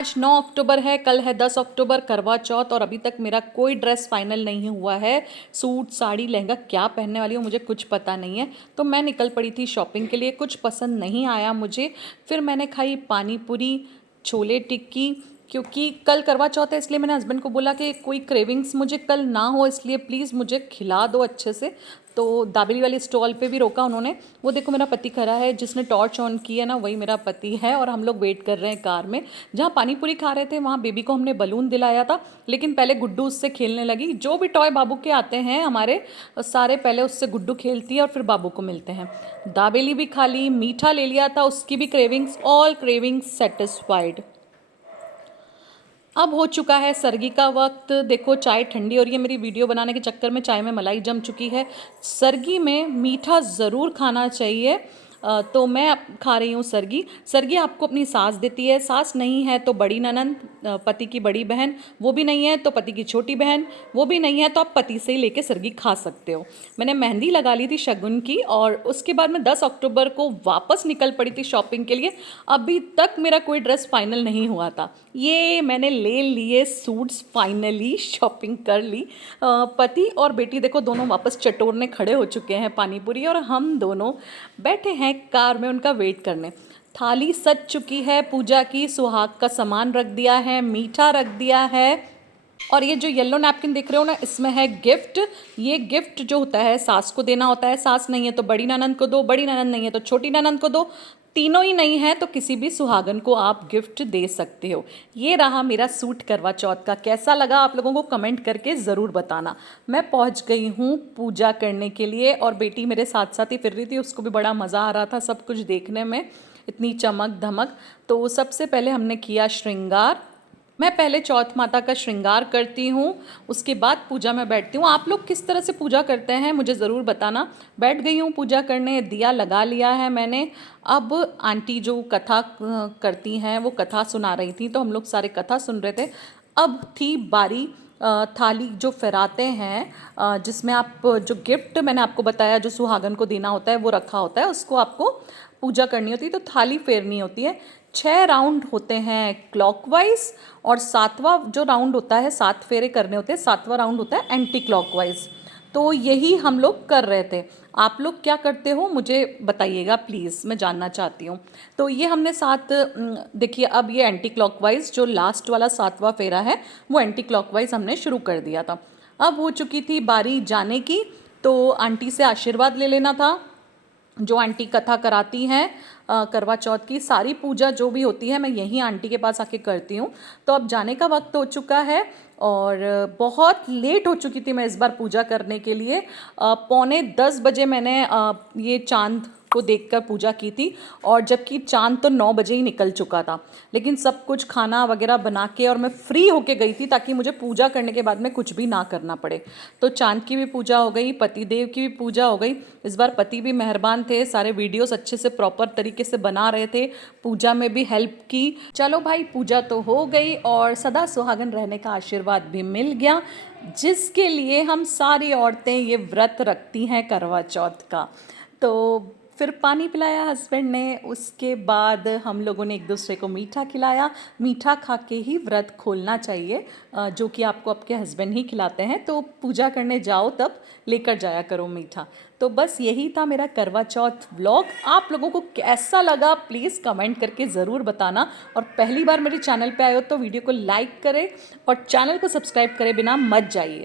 आज 9 अक्टूबर है, कल है 10 अक्टूबर करवा चौथ और अभी तक मेरा कोई ड्रेस फाइनल नहीं हुआ है। सूट साड़ी लहंगा क्या पहनने वाली हूँ मुझे कुछ पता नहीं है। तो मैं निकल पड़ी थी शॉपिंग के लिए, कुछ पसंद नहीं आया मुझे। फिर मैंने खाई पानी पूरी, छोले टिक्की, क्योंकि कल करवा चौथ है इसलिए मैंने हस्बैंड को बोला कि कोई क्रेविंग्स मुझे कल ना हो, इसलिए प्लीज़ मुझे खिला दो अच्छे से। तो दाबेली वाली स्टॉल पे भी रोका उन्होंने। वो देखो मेरा पति खड़ा है, जिसने टॉर्च ऑन की है ना वही मेरा पति है, और हम लोग वेट कर रहे हैं कार में। जहाँ पानी पूरी खा रहे थे वहाँ बेबी को हमने बलून दिलाया था, लेकिन पहले गुड्डू उससे खेलने लगी। जो भी टॉय बाबू के आते हैं हमारे, सारे पहले उससे गुड्डू खेलती है और फिर बाबू को मिलते हैं। दाबेली भी खा ली, मीठा ले लिया था, उसकी भी क्रेविंग्स, ऑल क्रेविंग्स सेटिस्फाइड। अब हो चुका है सर्गी का वक्त। देखो चाय ठंडी हो रही है, मेरी वीडियो बनाने के चक्कर में चाय में मलाई जम चुकी है। सर्गी में मीठा ज़रूर खाना चाहिए। तो मैं अब खा रही हूँ सर्गी। सर्गी आपको अपनी सास देती है, सास नहीं है तो बड़ी ननंद, पति की बड़ी बहन, वो भी नहीं है तो पति की छोटी बहन, वो भी नहीं है तो आप पति से ही लेके सर्गी खा सकते हो। मैंने मेहंदी लगा ली थी शगुन की, और उसके बाद मैं 10 अक्टूबर को वापस निकल पड़ी थी शॉपिंग के लिए। अभी तक मेरा कोई ड्रेस फाइनल नहीं हुआ था। ये मैंने ले लिए सूट्स, फाइनली शॉपिंग कर ली। पति और बेटी देखो दोनों वापस चटोरने खड़े हो चुके हैं पानीपुरी, और हम दोनों बैठे हैं कार में उनका वेट करने। थाली सज चुकी है पूजा की, सुहाग का सामान रख दिया है, मीठा रख दिया है। और ये जो येलो नैपकिन देख रहे हो ना, इसमें है गिफ्ट। ये गिफ्ट जो होता है सास को देना होता है, सास नहीं है तो बड़ी ननंद को दो, बड़ी ननंद नहीं है तो छोटी ननंद को दो, तीनों ही नहीं है तो किसी भी सुहागन को आप गिफ्ट दे सकते हो। ये रहा मेरा सूट करवा चौथ का। कैसा लगा आप लोगों को कमेंट करके ज़रूर बताना। मैं पहुंच गई हूँ पूजा करने के लिए, और बेटी मेरे साथ साथ ही फिर रही थी, उसको भी बड़ा मज़ा आ रहा था सब कुछ देखने में, इतनी चमक धमक। तो सबसे पहले हमने किया श्रृंगार। मैं पहले चौथ माता का श्रृंगार करती हूँ, उसके बाद पूजा में बैठती हूँ। आप लोग किस तरह से पूजा करते हैं मुझे ज़रूर बताना। बैठ गई हूँ पूजा करने, दिया लगा लिया है मैंने। अब आंटी जो कथा करती हैं वो कथा सुना रही थी, तो हम लोग सारे कथा सुन रहे थे। अब थी बारी थाली जो फहराते हैं, जिसमें आप जो गिफ्ट मैंने आपको बताया जो सुहागन को देना होता है वो रखा होता है, उसको आपको पूजा करनी होती है, तो थाली फेरनी होती है। 6 राउंड होते हैं क्लॉकवाइज, और 7वां जो राउंड होता है, 7 फेरे करने होते हैं, 7वां राउंड होता है एंटी क्लॉकवाइज। तो यही हम लोग कर रहे थे। आप लोग क्या करते हो मुझे बताइएगा प्लीज़, मैं जानना चाहती हूँ। तो ये हमने सात, देखिए अब ये एंटी क्लॉकवाइज जो लास्ट वाला 7वां फेरा है वो एंटी क्लॉकवाइज हमने शुरू कर दिया था। अब हो चुकी थी बारी जाने की, तो आंटी से आशीर्वाद ले लेना था। जो आंटी कथा कराती हैं करवा चौथ की, सारी पूजा जो भी होती है मैं यहीं आंटी के पास आके करती हूँ। तो अब जाने का वक्त हो चुका है, और बहुत लेट हो चुकी थी मैं इस बार पूजा करने के लिए। 9:45 मैंने ये चांद को देखकर पूजा की थी, और जबकि चांद तो 9 बजे ही निकल चुका था। लेकिन सब कुछ खाना वगैरह बना के और मैं फ्री होके गई थी, ताकि मुझे पूजा करने के बाद में कुछ भी ना करना पड़े। तो चांद की भी पूजा हो गई, पति देव की भी पूजा हो गई। इस बार पति भी मेहरबान थे, सारे वीडियोस अच्छे से प्रॉपर तरीके से बना रहे थे, पूजा में भी हेल्प की। चलो भाई पूजा तो हो गई, और सदा सुहागन रहने का आशीर्वाद भी मिल गया, जिसके लिए हम सारी औरतें ये व्रत रखती हैं करवा चौथ का। तो फिर पानी पिलाया हस्बैंड ने, उसके बाद हम लोगों ने एक दूसरे को मीठा खिलाया। मीठा खा के ही व्रत खोलना चाहिए, जो कि आपको आपके हस्बैंड ही खिलाते हैं। तो पूजा करने जाओ तब लेकर जाया करो मीठा। तो बस यही था मेरा करवा चौथ व्लॉग। आप लोगों को कैसा लगा प्लीज़ कमेंट करके ज़रूर बताना, और पहली बार मेरे चैनल पे आए हो तो वीडियो को लाइक करें और चैनल को सब्सक्राइब करे बिना मत जाइए।